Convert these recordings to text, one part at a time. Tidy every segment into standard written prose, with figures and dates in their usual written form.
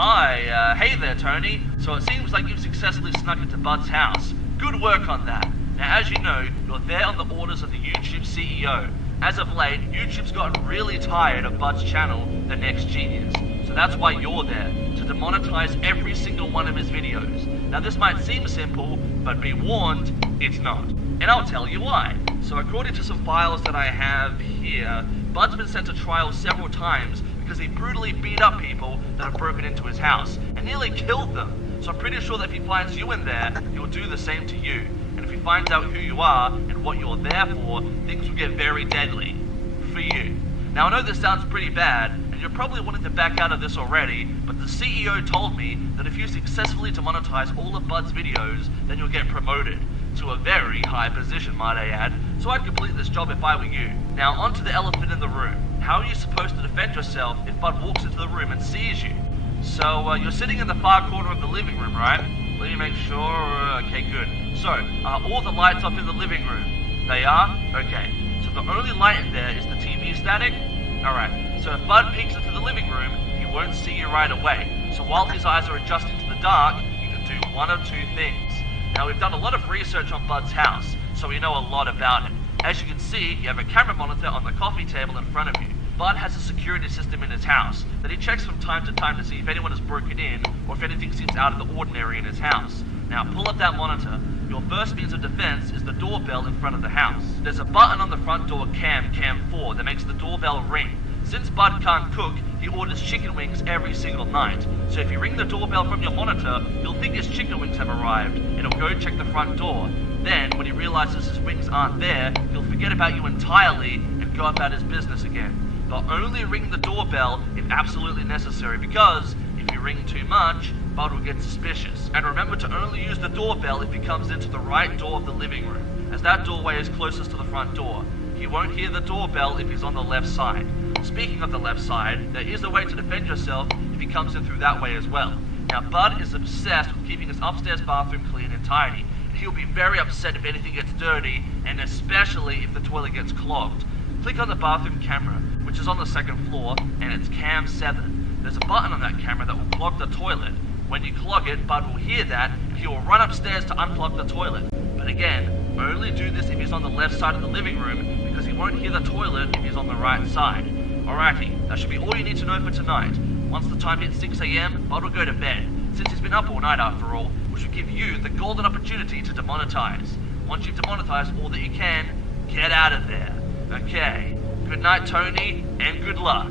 Hi, hey there, Tony. So it seems like you've successfully snuck into Bud's house. Good work on that. Now, as you know, you're there on the orders of the YouTube CEO. As of late, YouTube's gotten really tired of Bud's channel, TheNextGenius. So that's why you're there, to demonetize every single one of his videos. Now, this might seem simple, but be warned, it's not. And I'll tell you why. So according to some files that I have here, Bud's been sent to trial several times because he brutally beat up people that have broken into his house and nearly killed them. So I'm pretty sure that if he finds you in there, he will do the same to you. And if he finds out who you are and what you're there for, things will get very deadly. For you. Now I know this sounds pretty bad, and you're probably wanting to back out of this already, but the CEO told me that if you successfully demonetize all of Bud's videos, then you'll get promoted. To a very high position, might I add, so I'd complete this job if I were you. Now onto the elephant in the room. How are you supposed to defend yourself if Bud walks into the room and sees you? So, you're sitting in the far corner of the living room, right? Let me make sure, okay, good. So, are all the lights up in the living room? They are? Okay. So the only light in there is the TV static? Alright, so if Bud peeks into the living room, he won't see you right away. So while his eyes are adjusting to the dark, you can do one of two things. Now we've done a lot of research on Bud's house, so we know a lot about it. As you can see, you have a camera monitor on the coffee table in front of you. Bud has a security system in his house that he checks from time to time to see if anyone has broken in or if anything seems out of the ordinary in his house. Now pull up that monitor. Your first means of defense is the doorbell in front of the house. There's a button on the front door cam 4 that makes the doorbell ring. Since Bud can't cook, he orders chicken wings every single night. So if you ring the doorbell from your monitor, he'll think his chicken wings have arrived and he'll go check the front door. Then, when he realizes his wings aren't there, he'll forget about you entirely and go about his business again. But only ring the doorbell if absolutely necessary, because if you ring too much, Bud will get suspicious. And remember to only use the doorbell if he comes into the right door of the living room, as that doorway is closest to the front door. He won't hear the doorbell if he's on the left side. Speaking of the left side, there is a way to defend yourself if he comes in through that way as well. Now, Bud is obsessed with keeping his upstairs bathroom clean and tidy. He'll be very upset if anything gets dirty, and especially if the toilet gets clogged. Click on the bathroom camera, which is on the second floor, and it's cam 7. There's a button on that camera that will clog the toilet. When you clog it, Bud will hear that, and he will run upstairs to unplug the toilet. But again, only do this if he's on the left side of the living room, because he won't hear the toilet if he's on the right side. Alrighty, that should be all you need to know for tonight. Once the time hits 6 AM, Bud will go to bed, since he's been up all night after all, which will give you the golden opportunity to demonetize. Once you've demonetized all that you can, get out of there. Okay, good night, Tony, and good luck.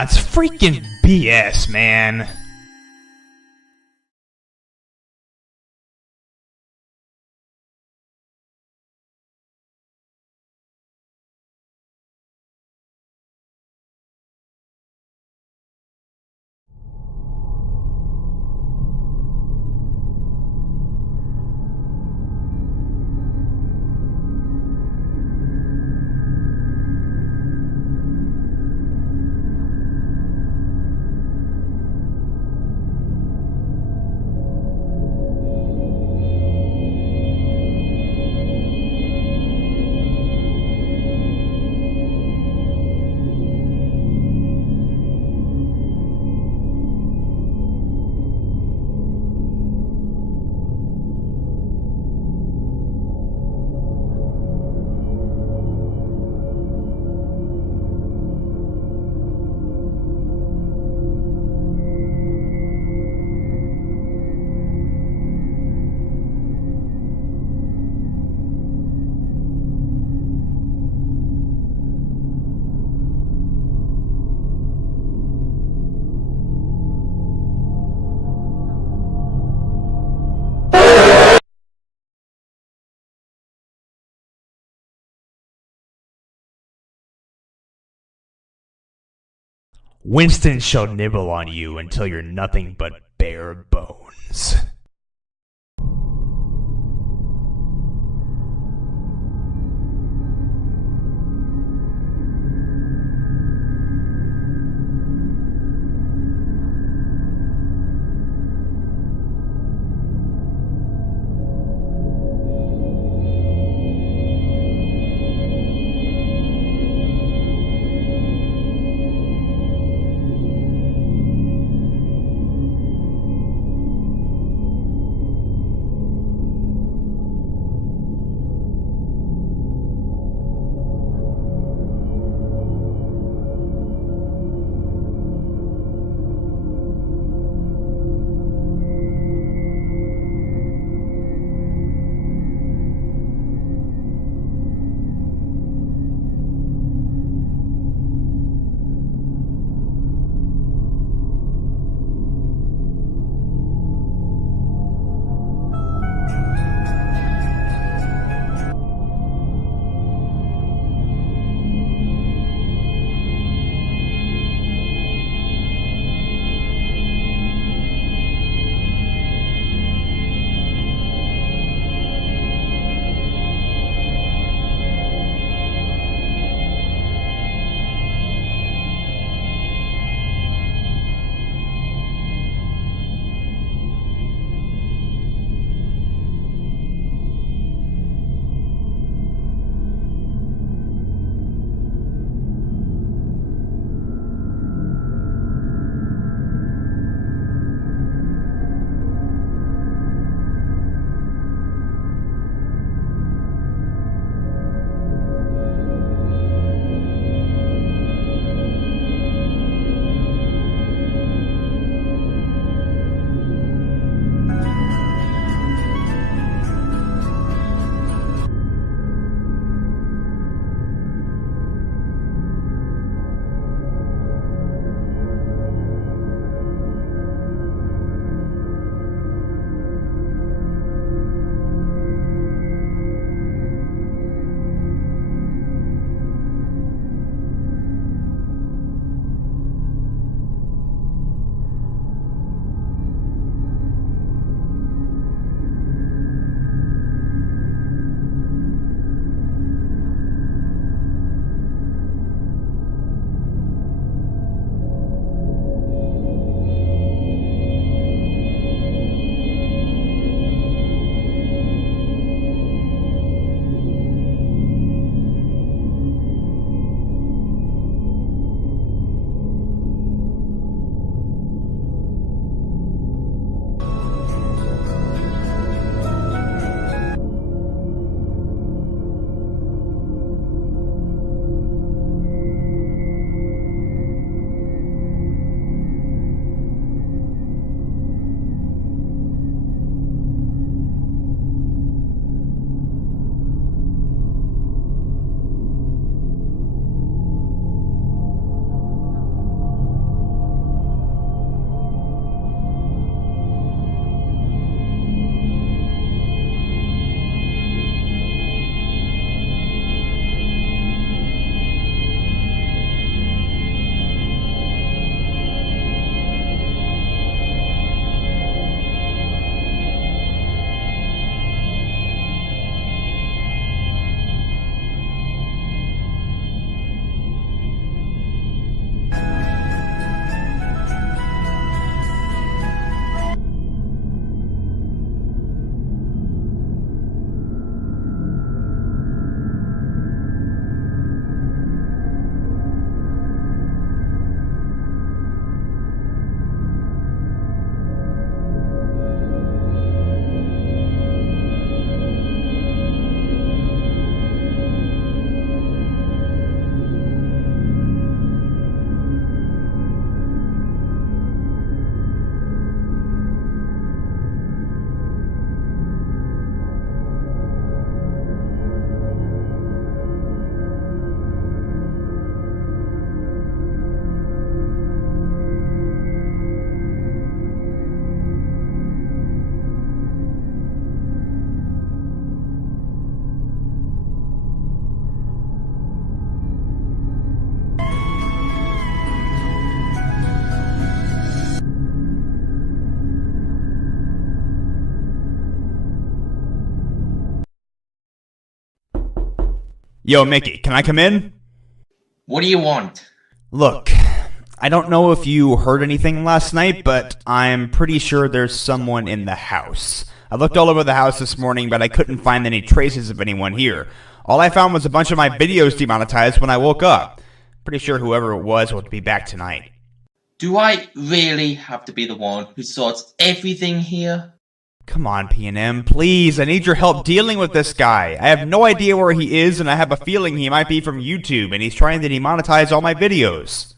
It's freaking BS, man. Winston shall nibble on you until you're nothing but bare bones. Yo, Mickey, can I come in? What do you want? Look, I don't know if you heard anything last night, but I'm pretty sure there's someone in the house. I looked all over the house this morning, but I couldn't find any traces of anyone here. All I found was a bunch of my videos demonetized when I woke up. Pretty sure whoever it was will be back tonight. Do I really have to be the one who sorts everything here? Come on, P&M, please, I need your help dealing with this guy. I have no idea where he is, and I have a feeling he might be from YouTube, and he's trying to demonetize all my videos.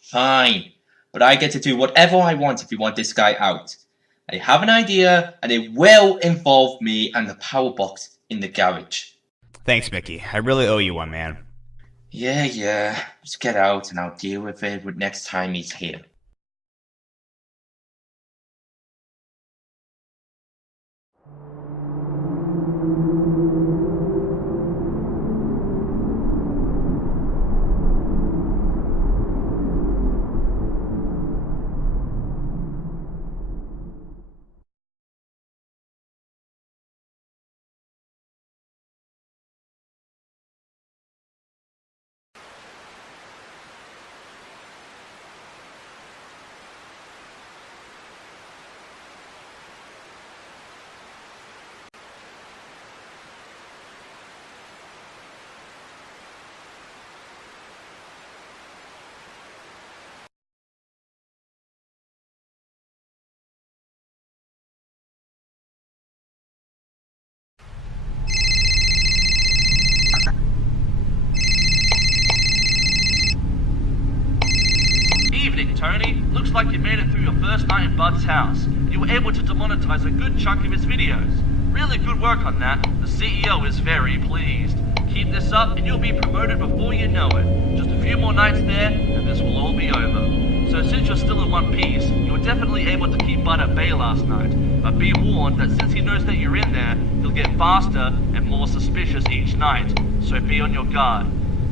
Fine, but I get to do whatever I want if you want this guy out. I have an idea, and it will involve me and the power box in the garage. Thanks, Mickey. I really owe you one, man. Yeah. Just get out, and I'll deal with it next time he's here. Evening, Tony. Looks like you made it through your first night in Bud's house. You were able to demonetize a good chunk of his videos. Really good work on that. The CEO is very pleased. Keep this up and you'll be promoted before you know it. Just a few more nights there and this will all be over. So since you're still in one piece, you were definitely able to keep Bud at bay last night. But be warned that since he knows that you're in there, he'll get faster and more suspicious each night. So be on your guard.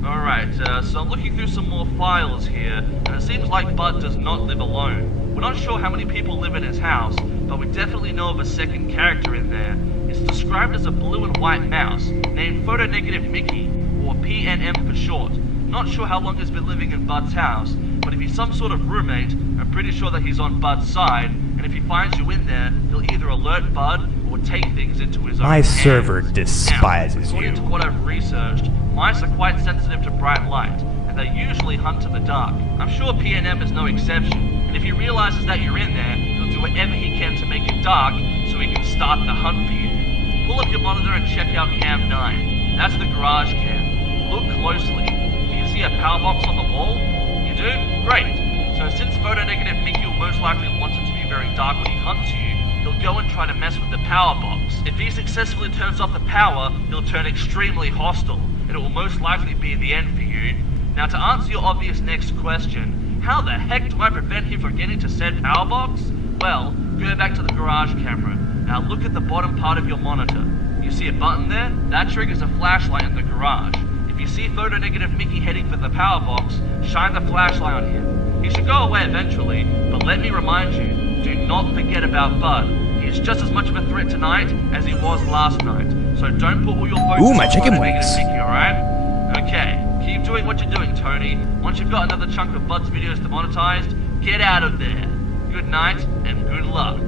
Alright, so I'm looking through some more files here, and it seems like Bud does not live alone. We're not sure how many people live in his house, but we definitely know of a second character in there. It's described as a blue and white mouse, named Photonegative Mickey, or PNM for short. Not sure how long he's been living in Bud's house, but if he's some sort of roommate, I'm pretty sure that he's on Bud's side, and if he finds you in there, he'll either alert Bud or take things into his own hands. My server despises According to you. what I've researched, mice are quite sensitive to bright light, and they usually hunt in the dark. I'm sure PNM is no exception, and if he realizes that you're in there, he'll do whatever he can to make it dark so he can start the hunt for you. Pull up your monitor and check out Cam 9. That's the garage cam. Look closely. Do you see a power box on the wall? You do? Great. So since Photonegative Mickey will most likely want it to be very dark when he hunts you, he'll go and try to mess with the power box. If he successfully turns off the power, he'll turn extremely hostile, and it will most likely be the end for you. Now to answer your obvious next question, how the heck do I prevent him from getting to said power box? Well, go back to the garage camera. Now look at the bottom part of your monitor. You see a button there? That triggers a flashlight in the garage. If you see Photonegative Mickey heading for the power box, shine the flashlight on him. He should go away eventually, but let me remind you, do not forget about Bud. He is just as much of a threat tonight as he was last night. So don't put all your focus Ooh, my on chicken Photonegative wings. Mickey, alright? Okay, keep doing what you're doing, Tony. Once you've got another chunk of Bud's videos demonetized, get out of there. Good night, and good luck.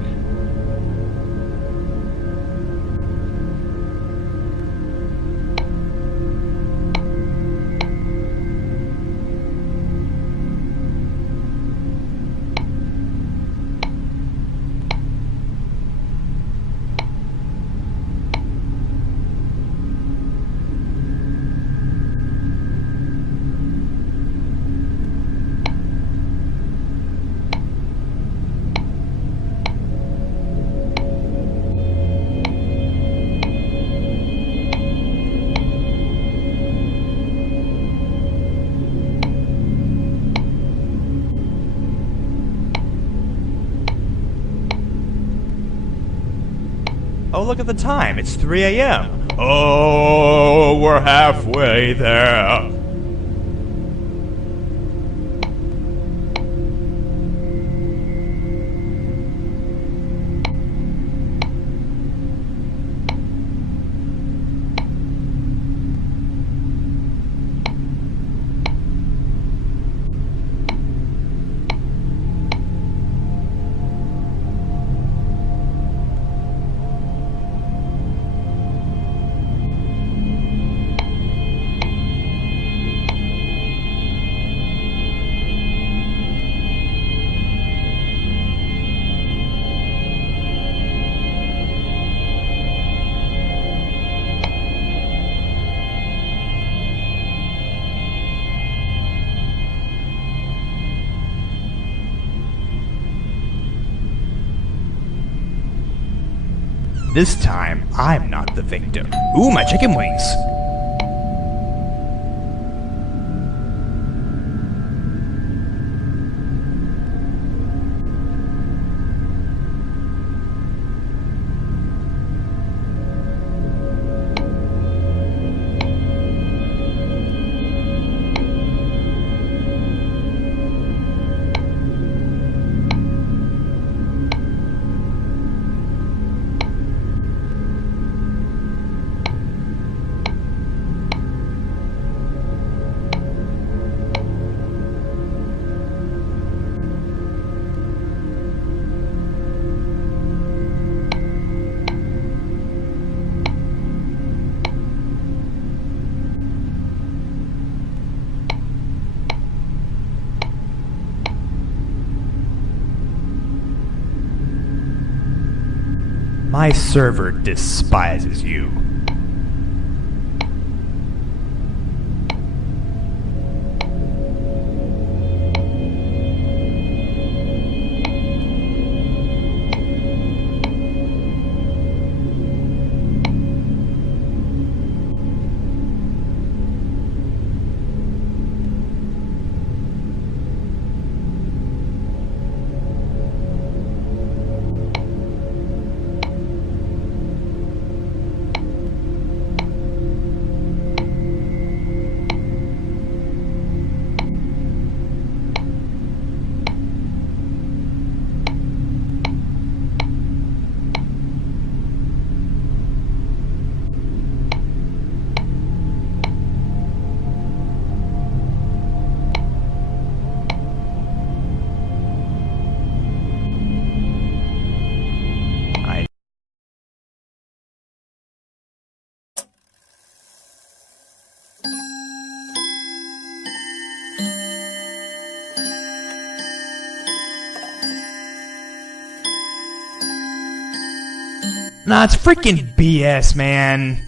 Oh, look at the time. It's 3 a.m. Oh, we're halfway there. This time, I'm not the victim. Ooh, my chicken wings! My server despises you. Nah, it's freaking BS, man.